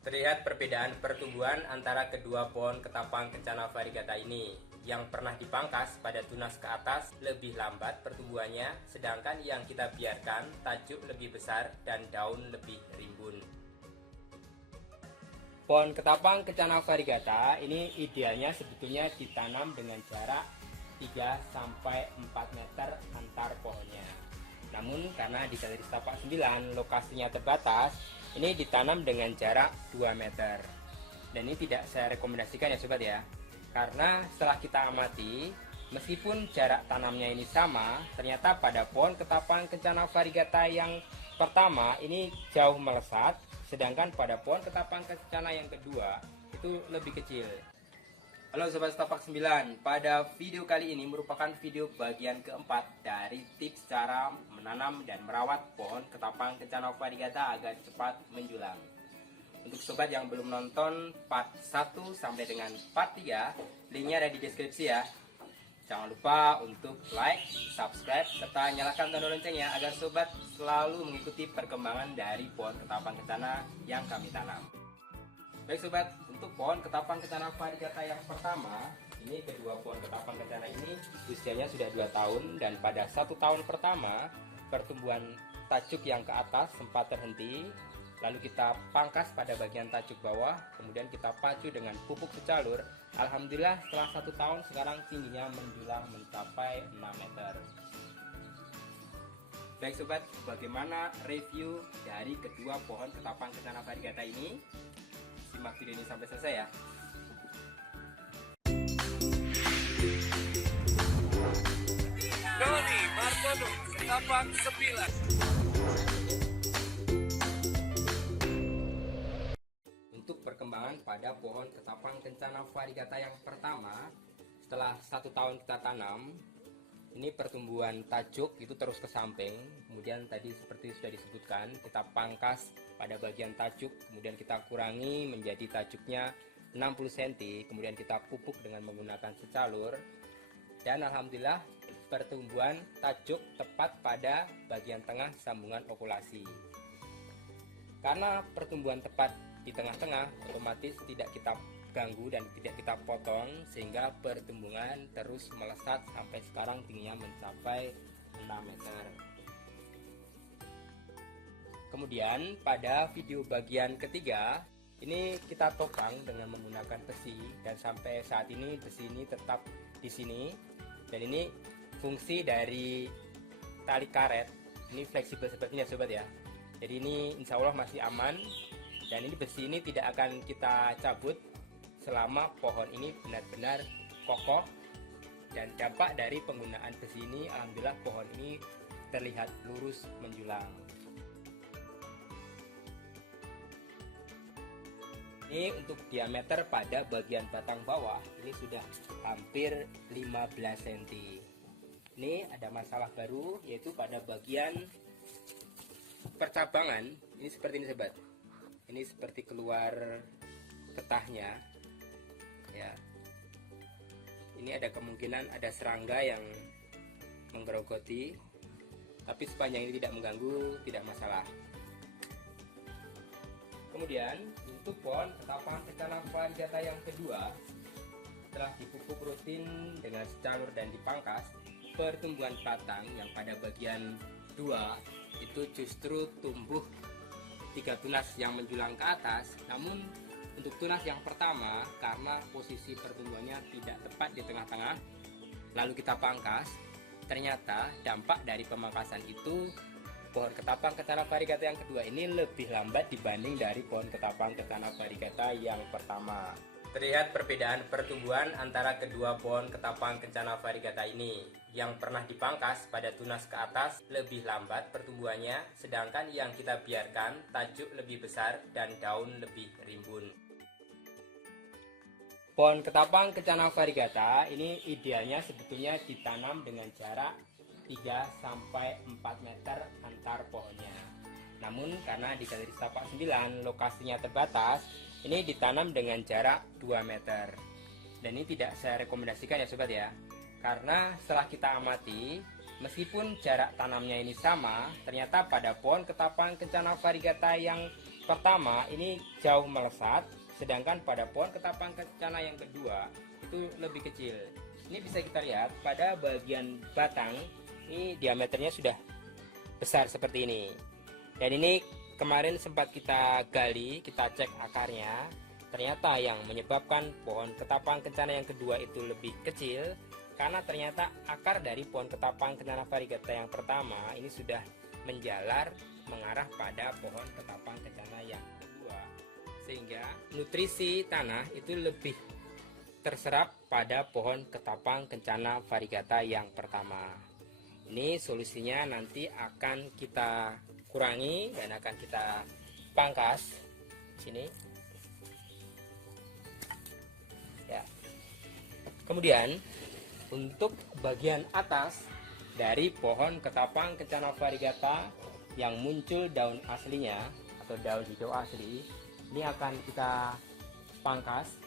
Terlihat perbedaan pertumbuhan antara kedua pohon ketapang kencana variegata ini. Yang pernah dipangkas pada tunas ke atas lebih lambat pertumbuhannya, sedangkan yang kita biarkan tajuk lebih besar dan daun lebih rimbun. Pohon ketapang kencana variegata ini idealnya sebetulnya ditanam dengan jarak 3-4 meter antar pohonnya. Namun karena di Galeri Setapak 9 lokasinya terbatas, ini ditanam dengan jarak 2 meter. Dan ini tidak saya rekomendasikan ya sobat ya. Karena setelah kita amati, meskipun jarak tanamnya ini sama, ternyata pada pohon ketapang kencana variegata yang pertama ini jauh melesat, sedangkan pada pohon ketapang kencana yang kedua itu lebih kecil. Halo Sobat Setapak 9, pada video kali ini merupakan video bagian keempat dari tips cara menanam dan merawat pohon ketapang kencana variegata agar cepat menjulang. Untuk sobat yang belum nonton part 1 sampai dengan part 3, linknya ada di deskripsi ya. Jangan lupa untuk like, subscribe, serta nyalakan tanda loncengnya agar sobat selalu mengikuti perkembangan dari pohon ketapang kencana yang kami tanam. Baik sobat, untuk pohon ketapang kencana variegata yang pertama, ini kedua pohon ketapang kencana ini usianya sudah 2 tahun dan pada 1 tahun pertama pertumbuhan tajuk yang ke atas sempat terhenti, lalu kita pangkas pada bagian tajuk bawah, kemudian kita pacu dengan pupuk secalur. Alhamdulillah setelah 1 tahun sekarang tingginya menjulang mencapai 6 meter. Baik sobat, bagaimana review dari kedua pohon ketapang kencana variegata ini? Simak video ini sampai selesai ya. Doni Martono, Setapak 9. Untuk perkembangan pada pohon ketapang kencana variegata yang pertama, setelah 1 tahun kita tanam, ini pertumbuhan tajuk itu terus ke samping. Kemudian tadi seperti sudah disebutkan, kita pangkas pada bagian tajuk, kemudian kita kurangi menjadi tajuknya 60 cm, kemudian kita pupuk dengan menggunakan secalur, dan alhamdulillah pertumbuhan tajuk tepat pada bagian tengah sambungan okulasi. Karena pertumbuhan tepat di tengah-tengah, otomatis tidak kita ganggu dan tidak kita potong, sehingga pertumbuhan terus melesat sampai sekarang tingginya mencapai 6 meter. Kemudian pada video bagian ketiga ini kita topang dengan menggunakan besi, dan sampai saat ini besi ini tetap di sini, dan ini fungsi dari tali karet ini fleksibel seperti ini ya sobat ya. Jadi ini insya Allah masih aman, dan ini besi ini tidak akan kita cabut selama pohon ini benar-benar kokoh. Dan dampak dari penggunaan besi ini, alhamdulillah pohon ini terlihat lurus menjulang. Ini untuk diameter pada bagian batang bawah ini sudah hampir 15 cm. Ini ada masalah baru, yaitu pada bagian percabangan ini seperti ini sobat. Ini seperti keluar getahnya ya. Ini ada kemungkinan ada serangga yang menggerogoti, tapi sepanjang ini tidak mengganggu, tidak masalah. Kemudian untuk pohon ketapang kencana variegata yang kedua, setelah dipupuk rutin dengan secalur dan dipangkas, pertumbuhan batang yang pada bagian 2 itu justru tumbuh 3 tunas yang menjulang ke atas. Namun untuk tunas yang pertama, karena posisi pertumbuhannya tidak tepat di tengah-tengah, lalu kita pangkas, ternyata dampak dari pemangkasan itu pohon ketapang kencana variegata yang kedua ini lebih lambat dibanding dari pohon ketapang kencana variegata yang pertama. Terlihat perbedaan pertumbuhan antara kedua pohon ketapang kencana variegata ini. Yang pernah dipangkas pada tunas ke atas lebih lambat pertumbuhannya, sedangkan yang kita biarkan tajuk lebih besar dan daun lebih rimbun. Pohon ketapang kencana variegata ini idealnya sebetulnya ditanam dengan jarak 3-4 meter antar pohonnya. Namun karena di Galeri Setapak 9 lokasinya terbatas, ini ditanam dengan jarak 2 meter. Dan ini tidak saya rekomendasikan ya sobat ya. Karena setelah kita amati, meskipun jarak tanamnya ini sama, ternyata pada pohon ketapang kencana variegata yang pertama ini jauh melesat, sedangkan pada pohon ketapang kencana yang kedua itu lebih kecil. Ini bisa kita lihat pada bagian batang, ini diameternya sudah besar seperti ini. Dan ini kemarin sempat kita gali, kita cek akarnya. Ternyata yang menyebabkan pohon ketapang kencana yang kedua itu lebih kecil karena ternyata akar dari pohon ketapang kencana variegata yang pertama ini sudah menjalar mengarah pada pohon ketapang kencana yang kedua, sehingga nutrisi tanah itu lebih terserap pada pohon ketapang kencana variegata yang pertama. Ini solusinya nanti akan kita kurangi dan akan kita pangkas sini ya. Kemudian untuk bagian atas dari pohon ketapang kencana variegata yang muncul daun aslinya atau daun hijau asli, ini akan kita pangkas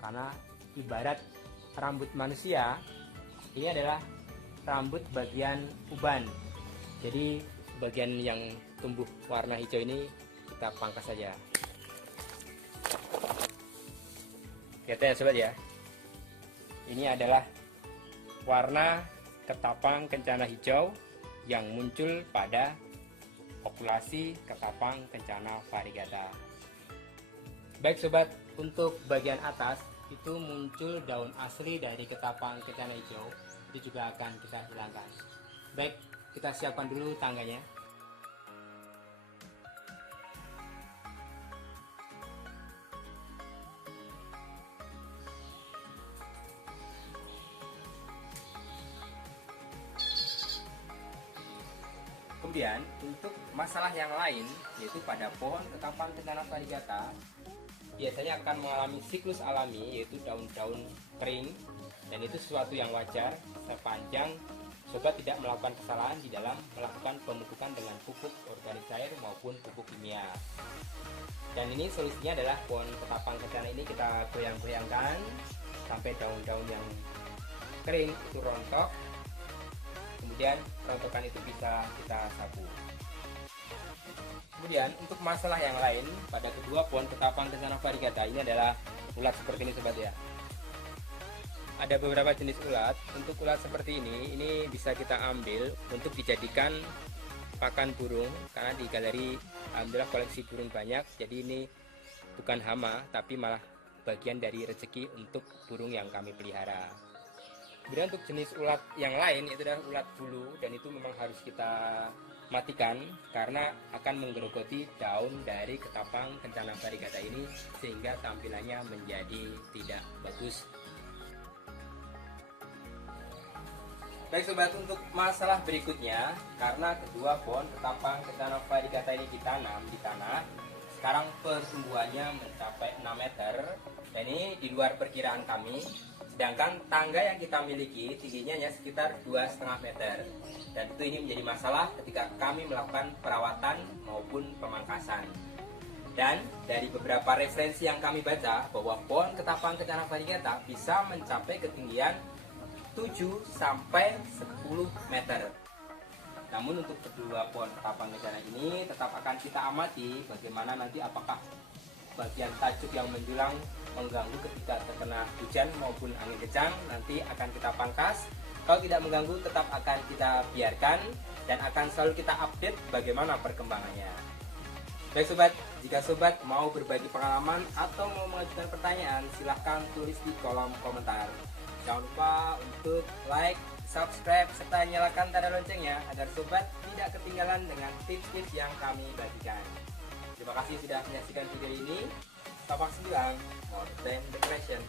karena ibarat rambut manusia, ini adalah rambut bagian uban. Jadi bagian yang tumbuh warna hijau ini kita pangkas saja. Lihat ya sobat ya, ini adalah warna ketapang kencana hijau yang muncul pada populasi ketapang kencana variegata. Baik sobat, untuk bagian atas itu muncul daun asli dari ketapang kencana hijau, itu juga akan kita hilangkan. Baik, kita siapkan dulu tangganya. Kemudian untuk masalah yang lain, yaitu pada pohon ketapang kencana variegata biasanya akan mengalami siklus alami, yaitu daun-daun kering, dan itu sesuatu yang wajar sepanjang sobat tidak melakukan kesalahan di dalam melakukan pemupukan dengan pupuk organik cair maupun pupuk kimia. Dan ini solusinya adalah pohon ketapang kencana ini kita goyang-goyangkan sampai daun-daun yang kering itu rontok. Kemudian rontokan itu bisa kita sapu. Kemudian untuk masalah yang lain pada kedua pohon ketapang kencana variegata ini adalah ulat seperti ini sobat ya. Ada beberapa jenis ulat. Untuk ulat seperti ini bisa kita ambil untuk dijadikan pakan burung, karena di galeri alhamdulillah koleksi burung banyak. Jadi ini bukan hama tapi malah bagian dari rezeki untuk burung yang kami pelihara. Kemudian untuk jenis ulat yang lain itu adalah ulat bulu, dan itu memang harus kita matikan karena akan menggerogoti daun dari ketapang kencana variegata ini sehingga tampilannya menjadi tidak bagus. Baik sobat, untuk masalah berikutnya, karena kedua pohon ketapang kencana variegata ini ditanam di tanah, sekarang pertumbuhannya mencapai 6 meter, dan ini di luar perkiraan kami. Sedangkan tangga yang kita miliki tingginya hanya sekitar 2,5 meter. Dan itu ini menjadi masalah ketika kami melakukan perawatan maupun pemangkasan. Dan dari beberapa referensi yang kami baca bahwa pohon ketapang kencana variegata bisa mencapai ketinggian 7 sampai 10 meter. Namun untuk kedua pohon ketapang kencana ini tetap akan kita amati bagaimana nanti apakah bagian tajuk yang menjulang mengganggu ketika terkena hujan maupun angin kencang, nanti akan kita pangkas. Kalau tidak mengganggu tetap akan kita biarkan dan akan selalu kita update bagaimana perkembangannya. Baik sobat, jika sobat mau berbagi pengalaman atau mau mengajukan pertanyaan, silahkan tulis di kolom komentar. Jangan lupa untuk like, subscribe, serta nyalakan tanda loncengnya agar sobat tidak ketinggalan dengan tips-tips yang kami bagikan. Terima kasih sudah menyaksikan video ini. Tapak 9, Mountain Decoration.